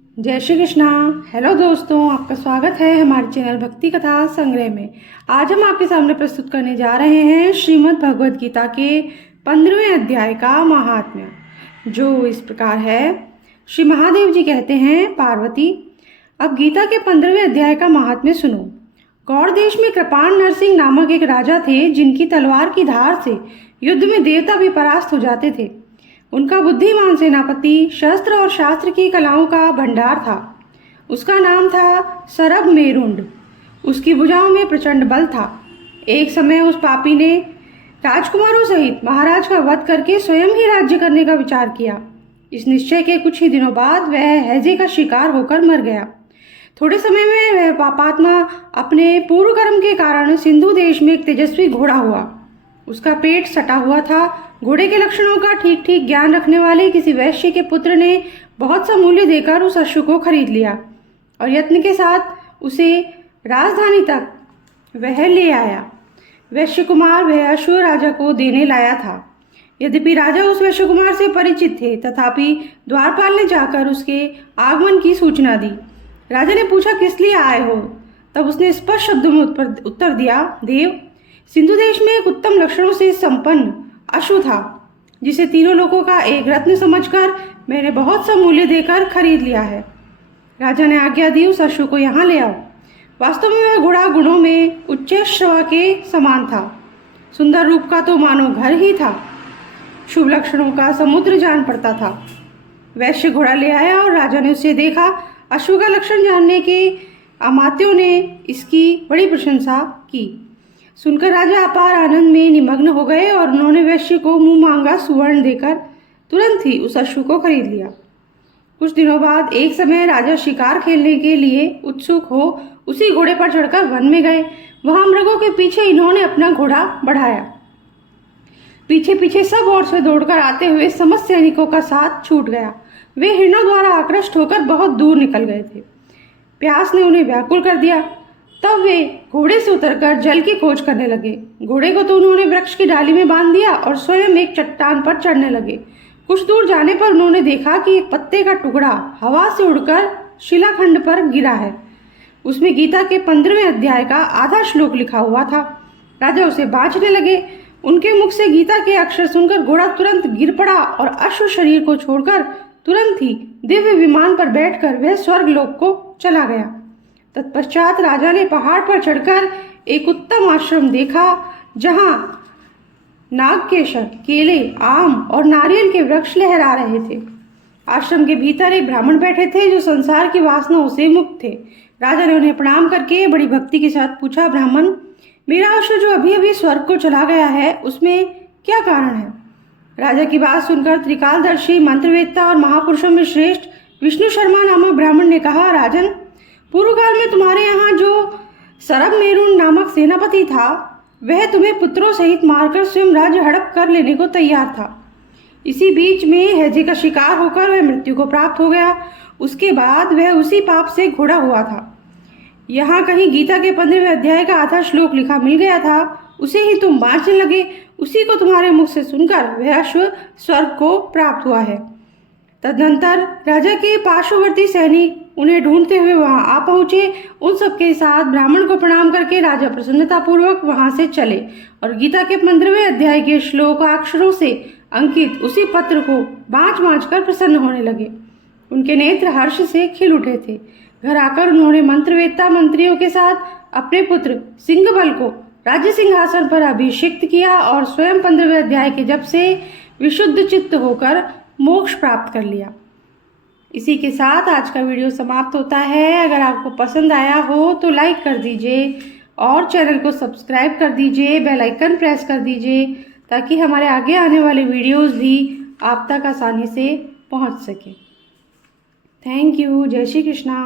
जय श्री कृष्णा। हेलो दोस्तों, आपका स्वागत है हमारे चैनल भक्ति कथा संग्रह में। आज हम आपके सामने प्रस्तुत करने जा रहे हैं श्रीमद् भगवद गीता के 15वें अध्याय का महात्म्य, जो इस प्रकार है। श्री महादेव जी कहते हैं, पार्वती, अब गीता के 15वें अध्याय का महात्म्य सुनो। गौड़ देश में कृपाण नरसिंह नामक एक राजा थे, जिनकी तलवार की धार से युद्ध में देवता भी परास्त हो जाते थे। उनका बुद्धिमान सेनापति शस्त्र और शास्त्र की कलाओं का भंडार था। उसका नाम था सरभ मेरुंड। उसकी भुजाओं में प्रचंड बल था। एक समय उस पापी ने राजकुमारों सहित महाराज का वध करके स्वयं ही राज्य करने का विचार किया। इस निश्चय के कुछ ही दिनों बाद वह हैजे का शिकार होकर मर गया। थोड़े समय में वह पापात्मा अपने पूर्व कर्म के कारण सिंधु देश में एक तेजस्वी घोड़ा हुआ। उसका पेट सटा हुआ था। घोड़े के लक्षणों का ठीक ठीक ज्ञान रखने वाले किसी वैश्य के पुत्र ने बहुत सा मूल्य देकर उस अश्व को खरीद लिया और यत्न के साथ उसे राजधानी तक वह ले आया। वैश्य कुमार वह अश्व राजा को देने लाया था। यद्यपि राजा उस वैश्य कुमार से परिचित थे, तथापि द्वारपाल ने जाकर उसके आगमन की सूचना दी। राजा ने पूछा, किस लिए आए हो? तब उसने स्पष्ट शब्दों में उत्तर दिया, देव, सिंधु देश में एक उत्तम लक्षणों से संपन्न अश्व था, जिसे तीनों लोगों का एक रत्न समझकर मैंने बहुत सा मूल्य देकर खरीद लिया है। राजा ने आज्ञा दी, उस अश्व को यहाँ ले आओ। वास्तव में वह घोड़ा गुणों में उच्च श्रवा के समान था। सुंदर रूप का तो मानो घर ही था। शुभ लक्षणों का समुद्र जान पड़ता था। वैश्य घोड़ा ले आया और राजा ने उसे देखा। अश्व का लक्षण जानने के अमात्यों ने इसकी बड़ी प्रशंसा की। सुनकर राजा अपार आनंद में निमग्न हो गए और उन्होंने वैश्य को मुंह मांगा सुवर्ण देकर तुरंत ही उस अश्व को खरीद लिया। कुछ दिनों बाद एक समय राजा शिकार खेलने के लिए उत्सुक हो उसी घोड़े पर चढ़कर वन में गए। वहां मृगों के पीछे इन्होंने अपना घोड़ा बढ़ाया। पीछे पीछे सब ओर से दौड़कर आते हुए समस्त सैनिकों का साथ छूट गया। वे हिरणों द्वारा आकृष्ट होकर बहुत दूर निकल गए थे। प्यास ने उन्हें व्याकुल कर दिया। तब वे घोड़े से उतरकर जल की खोज करने लगे। घोड़े को तो उन्होंने वृक्ष की डाली में बांध दिया और स्वयं एक चट्टान पर चढ़ने लगे। कुछ दूर जाने पर उन्होंने देखा कि एक पत्ते का टुकड़ा हवा से उड़कर शिलाखंड पर गिरा है। उसमें गीता के 15वें अध्याय का आधा श्लोक लिखा हुआ था। राजा उसे बांचने लगे। उनके मुख से गीता के अक्षर सुनकर घोड़ा तुरंत गिर पड़ा और अश्व शरीर को छोड़कर तुरंत ही दिव्य विमान पर बैठकर वह स्वर्ग लोक को चला गया। तत्पश्चात राजा ने पहाड़ पर चढ़कर एक उत्तम आश्रम देखा, जहां नागकेशर, केले, आम और नारियल के वृक्ष लहरा रहे थे। आश्रम के भीतर एक ब्राह्मण बैठे थे, जो संसार की वासनाओं से मुक्त थे। राजा ने उन्हें प्रणाम करके बड़ी भक्ति के साथ पूछा, ब्राह्मण, मेरा अश्व जो अभी अभी स्वर्ग को चला गया है, उसमें क्या कारण है? राजा की बात सुनकर त्रिकालदर्शी, मंत्रवेत्ता और महापुरुषों में श्रेष्ठ विष्णु शर्मा नामक ब्राह्मण ने कहा, राजन, पूर्व काल में तुम्हारे यहाँ जो सरभ मेरुन नामक सेनापति था, वह तुम्हें पुत्रों सहित मारकर स्वयं राज्य हड़प कर लेने को तैयार था। इसी बीच में हैजे का शिकार होकर वह मृत्यु को प्राप्त हो गया। उसके बाद वह उसी पाप से घोड़ा हुआ था। यहाँ कहीं गीता के 15वें अध्याय का आधा श्लोक लिखा मिल गया था। उसे ही तुम बांचने लगे। उसी को तुम्हारे मुख से सुनकर वह अश्व स्वर्ग को प्राप्त हुआ है। तदनंतर राजा के पार्श्ववर्ती सैनिक उन्हें ढूंढते हुए वहां आ पहुंचे। उन सबके साथ ब्राह्मण को प्रणाम करके राजा प्रसन्नता पूर्वक वहां से चले और गीता के 15वें अध्याय के श्लोकाक्षरों से अंकित उसी पत्र को बाँच बाँच कर प्रसन्न होने लगे। उनके नेत्र हर्ष से खिल उठे थे। घर आकर उन्होंने मंत्रवेत्ता मंत्रियों के साथ अपने पुत्र सिंहबल को राज्य सिंहासन पर अभिषिक्त किया और स्वयं 15वें अध्याय के जप से विशुद्ध चित्त होकर मोक्ष प्राप्त कर लिया। इसी के साथ आज का वीडियो समाप्त होता है। अगर आपको पसंद आया हो तो लाइक कर दीजिए और चैनल को सब्सक्राइब कर दीजिए, बेल आइकन प्रेस कर दीजिए, ताकि हमारे आगे आने वाले वीडियोस भी आप तक आसानी से पहुंच सके। Thank you. जय श्री कृष्णा।